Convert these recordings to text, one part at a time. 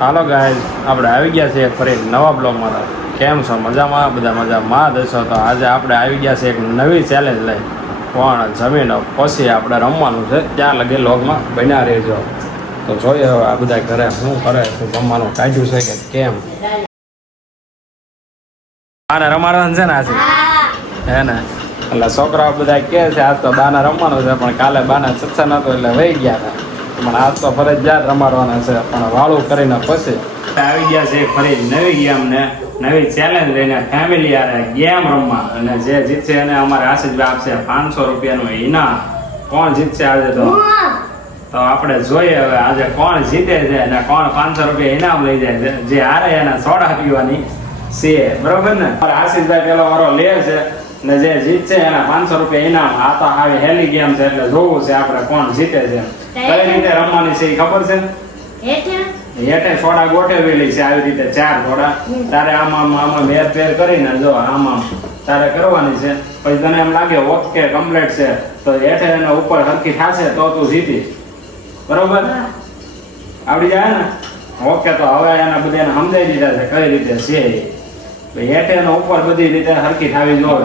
Hello guys, આપણે આવી ગયા છીએ ફરી એક નવા બ્લોગમાં. કેમ છો? મજામાં? બધા મજામાં દશો. તો આજે આપણે આવી ગયા છીએ એક નવી ચેલેન્જ લઈ, પણ જમીન પછી આપણે રમવાનું છે. ત્યાં લગી બ્લોગમાં બન્યા રહેજો. તો જોઈએ હવે આ બધા ઘરે શું કરે, જમવાનું કાઢ્યું છે કે કેમ. બાને રમાડવાનું છે ને આજે, હે ને? એટલે છોકરાઓ બધા કહે છે આજ તો બાને રમવાનું છે, પણ કાલે બાને સત્સંગ હતો એટલે વહી ગયા હતા. પણ આજ તો ફરજિયાત રમાડવાના છે, પણ વાળું કરીને પછી આવી ગયા છે ફરી નવી ગેમ ને નવી ચેલેન્જ લઈને ફેમિલી યારે ગેમ રમવા. અને જે જીતશે એને અમારે આશીષભાઈ આપશે 500 રૂપિયાનું ઇનામ. કોણ જીતશે આજે તો આપણે જોઈએ હવે આજે કોણ જીતે છે અને કોણ 500 રૂપિયા ઇનામ લઈ જાય છે. જે હારે એને સોડા પીવાની છે, બરોબર ને? આશીષભાઈ પેલો વારો લે છે ને જે જીતશે એના 500 રૂપિયા ઇનામ. આ તો આવી હેલી ગેમ છે એટલે જોવું છે આપણે કોણ જીતે છે. કઈ રીતે રમવાની છે એ ખબર છે? હેઠે સોડા ગોઠવેલી છે આવી રીતે 4 સોડા. તારે આમાં મેર ફેર કરીને જો આમાં તારે કરવાની છે. પછી તને એમ લાગે ઓકે કમ્પ્લીટ છે તો હેઠે એના ઉપર હરખી થશે તો તું જીતીશ, બરોબર? આવડી જાય ને? ઓકે, તો હવે એના બધાને સમજાઈ દીધા છે કઈ રીતે છે. હેઠે એનો ઉપર બધી રીતે હરખી થાવી જોવે.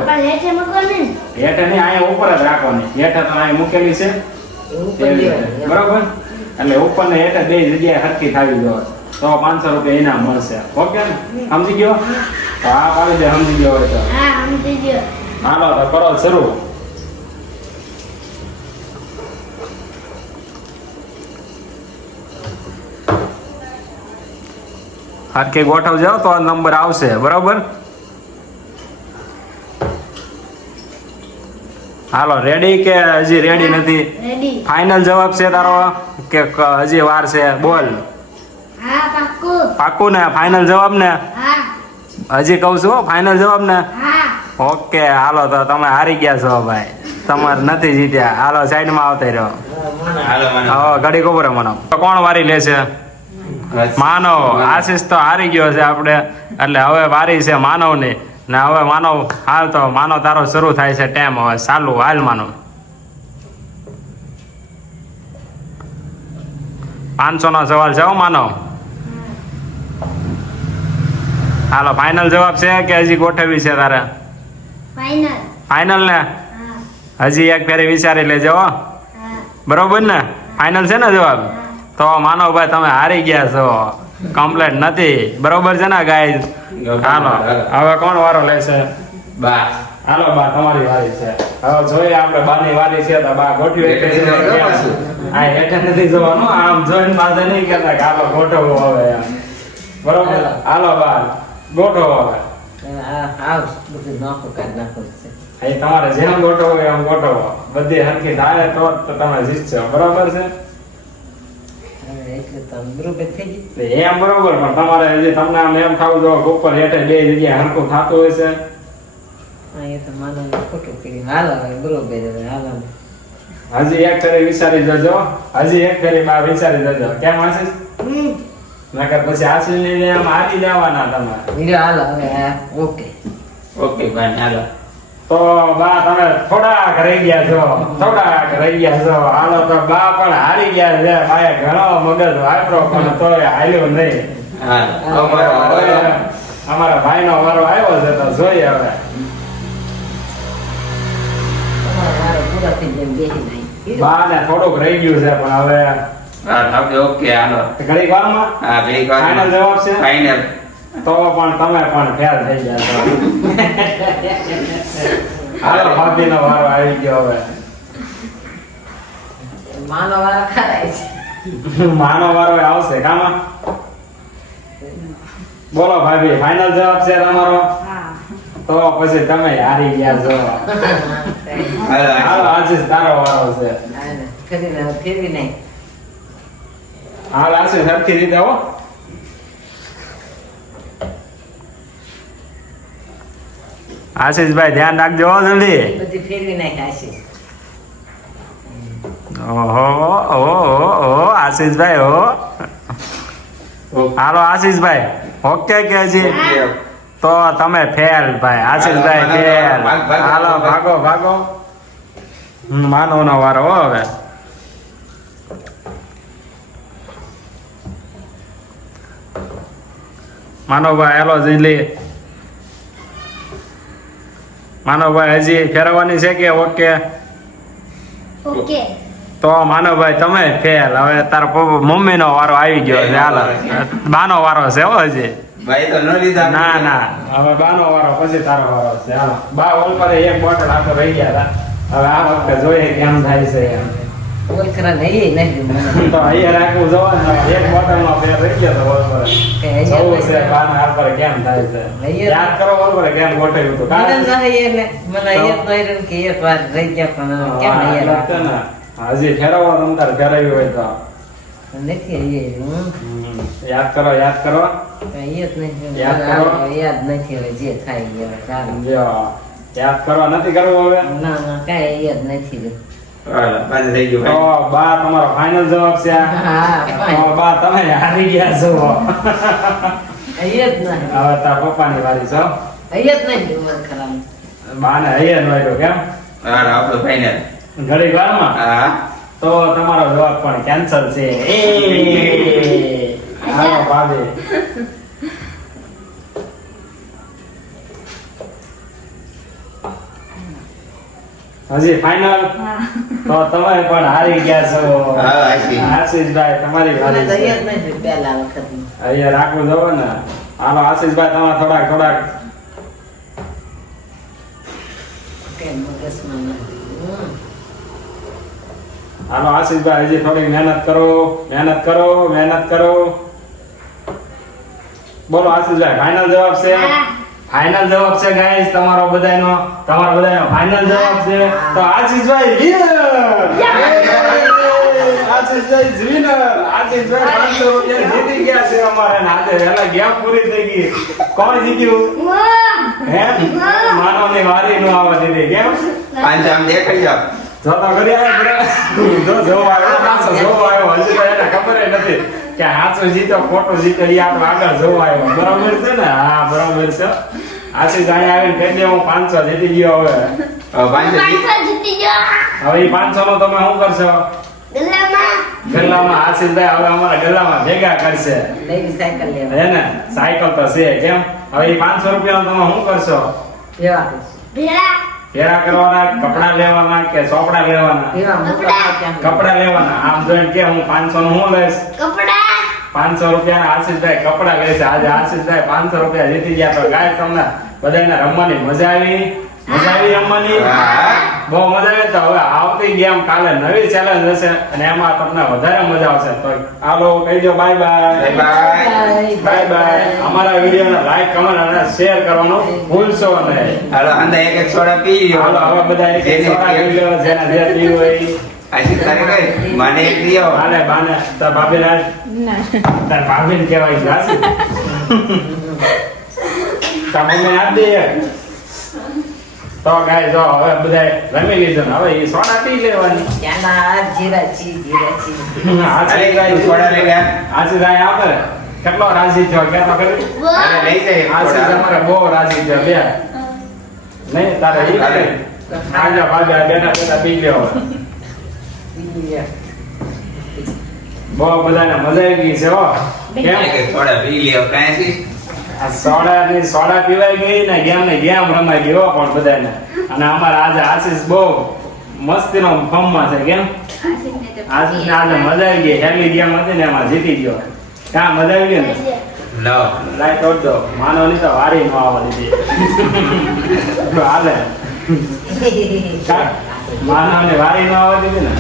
હેઠે નહીં, અહીંયા ઉપર જ રાખવાની. હેઠે તો અહીંયા મૂકેલી છે, બરોબર? એટલે ઉપર ને હેઠે બે જગ્યાએ હરખી થાવી જોવે તો 500 રૂપિયા ઇનામ મળશે. ઓકે ને? સમજી ગયો? તો આ પાડી દે. સમજી ગયો હોય તો હાલો તો કરો શરૂ. હરખી ગોઠવજો તો નંબર આવશે, બરોબર? હાલો, રેડી કે હજી રેડી નથી? ફાઇનલ જવાબ છે તારો કે હજી વાર છે? બોલ. પાક્કું ને? ફાઇનલ જવાબ ને? હજી કહું છું ફાઇનલ જવાબ ને? ઓકે, હાલો તો તમે હારી ગયા છો ભાઈ, તમારે નથી જીત્યા. હાલો સાઈડમાં આવતા રહ્યો. હા, ઘડી ખબર મને કોણ વારી લેશે? માનવ. આશીષ તો હારી ગયો છે આપણે, એટલે હવે વારી છે માનવ ની. ને હવે માનવ, હાલ તો માનવ તારો શરૂ થાય છે ટાઈમ. હવે ચાલુ, હાલ માનવ. 500 નો સવાલ છે માનવ. હાલો, ફાઇનલ જવાબ છે કે હજી ગોઠવી છે તારે? ફાઇનલ ને? હજી એક ફેરી વિચારી લેજો, બરોબર ને? ફાઇનલ છે ને જવાબ? તો માનવભાઈ તમે હારી ગયા છો, કમ્પ્લેટ નથી, બરોબર છે ને ગાઈઝ? હાલો, હવે કોણ વારો લેશે? બા. હાલો બા, તમારી વારી છે. હવે જોઈએ આપણે બાની વારી છે તો બા ગોઠવી આ હેઠે નથી જવાનું, આમ જોઈને પાસે નહીં કહેતા કે હાલો ગોઠવો હવે, બરોબર? હાલો બા ગોઠવો હવે. તમારે જેમ ગોઠવો એમ ગોઠવો, બધી હરખી થાય તો તમે જીતશો, બરોબર છે? એમ બરોબર, પણ તમારે હજી તમને આમ એમ થવું જો ઉપર હેઠે બે જગ્યાએ હરખું થતું હોય છે. હજી એક ફેરી વિચારી જજો, હજી એક ફેરી બા વિચારી જજો. કેમ આશીષ? નકર પછી આશીષ ને આમ હારી જવાના તમારે. ઓકે ભાઈ, હાલો. તો બા તમે થોડાક રહી ગયા છો, હાલો તો બા પણ હારી ગયા છે. બાએ ઘણો મગજ વાપરો પણ તોય હાલ્યો નહીં. અમારા ભાઈ નો વારો આવ્યો છે તો જોઈએ હવે. બા ને થોડુંક રહી ગયું છે પણ હવે ઓકે હાલો ઘડીક વારમાં ફાઇનલ જવાબ છે. ફાઇનલ તો પણ તમે પણ ફેલ થઈ ગયા છો. હાલો, ભાભી નો વારો આવી ગયો હવે. માનો વારો આવશે કામાં? બોલો ભાભી, ફાઇનલ જવાબ છે તમારો? તો પછી તમે હારી ગયા છો. હાલો આશીષ, તારો વારો છે. હાલ આશીષ, સરખી રીતે હો. આશીષભાઈ ધ્યાન રાખજો જલ્દી. ઓહો આશીષભાઈ હો. હાલો આશીષભાઈ, ઓકે કે હજી? તો તમે ફેલ ભાઈ. આશીષભાઈ ફેલ. હાલો ભાગો. માનવ નો વારો હવે. માનવભાઈ હેલો જીલી માનવભાઈ હજી ફેરવવાની છે કે ઓકે ઓકે તો માનવભાઈ તમે ફેલ હવે તારા મમ્મી નો વારો આવી ગયો છે હાલ બાનો વારો છે હો હજી ભાઈ તો ન લીધા ના ના હવે બાનો વારો પછી તારો વારો છે હાલો બા ઓલ પર એક બોટલ આખો રહી ગયા હતા હવે આ વખતે જોઈએ કેમ થાય છે એમ કોઈ કરા નહીં નહીં તો અહીંયા રાખવું જવાનું એક બોટલ માં ફેર રહી ગયો તો ઓલ પર જોવું છે બાના હાલ પર કેમ થાય છે યાદ કરો ઓલ પર કેમ ગોઠવ્યું હતું મને કે એક વાર રહી ગયા પણ કેમ નહીં લાગતું ને હજી ફેરવવા તમતાર ફેરવ્યું હોય તો નથી યાદ કરો યાદ કરો યાદ નથી હવે જે થાય જો યાદ કરવા નથી કરવું હવે ના ના કઈ યાદ નથી બંધ થઈ ગયું તો બા તમારો ફાઇનલ જવાબ છે આ? તો બા તમે હારી ગયા છો યાદ નહીં હવે તાર પપ્પાની વારી છો યાદ નહીં ખરાબ બાને હૈયે નોર્યો કેમ હા આપણો ફાઈનલ ઘડી વારમાં હા તો તમારો જવાબ પણ કેન્સલ છે એ હાલો ભાભી હજી ફાઇનલ તો તમે પણ હારી ગયા છો હા, આશીષ. આશીષભાઈ તમારી વારી છે યાદ નહીં પહેલા વખત અહીંયા રાખવું જવો ને હાલો આશીષભાઈ તમારે થોડાક કેમ મગજમાં નથી હાલો આશીષભાઈ હજી થોડી મહેનત કરો બોલો આશીષભાઈ ફાઇનલ જવાબ છે ફાઇનલ જવાબ છે ગાઈસ તમારો બધાનો ફાઇનલ જવાબ છે તો આશીષભાઈ આશીષભાઈ વિનર આશીષભાઈ 500 રૂપિયા જીતી ગયા છે અમારે ને આજે વેલા ગેમ પૂરી થઈ ગઈ કોણ જીત્યું હે માનવની વારી નો આવવા દીધી કેમ પાંચ આમ દેખાઈ જાવ જો તો કરી આવ્યો હજી તો એને ખબર નથી કે હાચો જીતો ખોટો જીતો એ આપણે આગળ જોવા આવ્યો બરાબર છે ને હા બરાબર છે આશીષ અહીંયા આવીને કહી દે હું 500 જીતી ગયો હવે પાંચ જીતી ગયો હવે એ 500 નો તમે શું કરશો ગલ્લામાં આશીષભાઈ હવે અમારા ગલ્લામાં ભેગા કરશે લઈ સાયકલ લેવા હે ને સાયકલ તો છે કેમ હવે એ 500 રૂપિયા તમે શું કરશો એવા ભેળા ભેગા કરવાના કપડા લેવાના કે ચોપડા લેવાના એવા મોટા કપડા લેવાના આમ જોઈને કે હું 500 નું હું લઈશ કપડા 500 રૂપિયા આશીષભાઈ કપડા લેશે આજે આશીષભાઈ 500 રૂપિયા જીતી ગયા તો ગાય તમને બધાને રમવાની મજા આવી રમવાની બહુ મજા આવી તો હવે આવતી ગેમ કાલે નવી ચેલેન્જ હશે અને એમાં તમને વધારે મજા આવશે તો હાલો કહી દો બાય બાય અમારા વિડીયોને લાઈક કમેન્ટ અને શેર કરવાનું ભૂલશો નહીં હાલો અંદર એક સોડા પી લ્યો હાલો હવે બધા એક સોડા પી લો જેને જે પીવું હોય આશીષ તારે કઈ મને એક લ્યો હાલે બાને તાર ભાભીને તાર ભાભીને કહેવાય છે હાસી તાર મમ્મીને આપી દે એક. તો ગાય જો હવે બધા રમી લીધું ને હવે એ સોડા પી લેવાની ત્યાંના જીરા છી આછી ગાય સોડા લઈ લે આછી ગાય આપે કેટલો રાજી થયો કે તો કરી અરે લઈ જાય આછી સોડા. તમારે બહુ રાજી થયો બે નહીં તારે ઈ કરે આજા ભાગ્યા બેટા પી લ્યો બહુ બધાને મજા આવી ગઈ છે હો કેમ એક સોડા પી લ્યો કાંઈ છે આ સોડા પીવાઈ ગઈ ને ગેમ રમાઈ ગઈ હો પણ બધાને અને અમારા આજે આશીષ બહુ મસ્તીનો ફોર્મમાં છે કેમ આશીષ ને આજે મજા આવી ગઈ હેલી ગેમ હતી ને એમાં જીતી ગયો ક્યાં મજા આવી ગઈ ને લો લાઈટ તોડ દો માનવની તો વારી નો આવવા દીધી હાલે માનવની વારી નો આવવા દીધી ને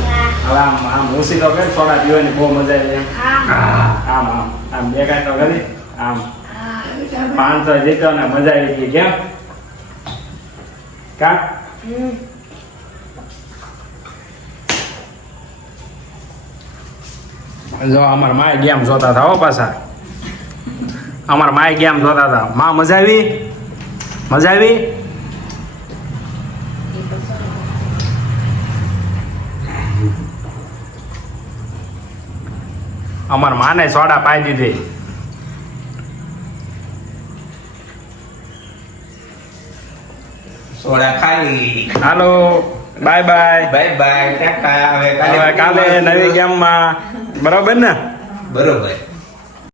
હવે આમ મૂસી તો કે સોડા પીવાની બહુ મજા આવી એમ આમ બે કાંઈ તો કરી આમ 500 જીતો ને મજા આવી ગઈ કેમ કા જો અમાર માય ગેમ જોતા હતા હો પાછા અમાર માય ગેમ જોતા હતા માં મજા આવી અમાર માને સોડા પાઈ દીધી સોડા ખાલી હાલો બાય બાય ટાટા હવે હવે કાલે નવી ગેમમાં બરોબર ને બરોબર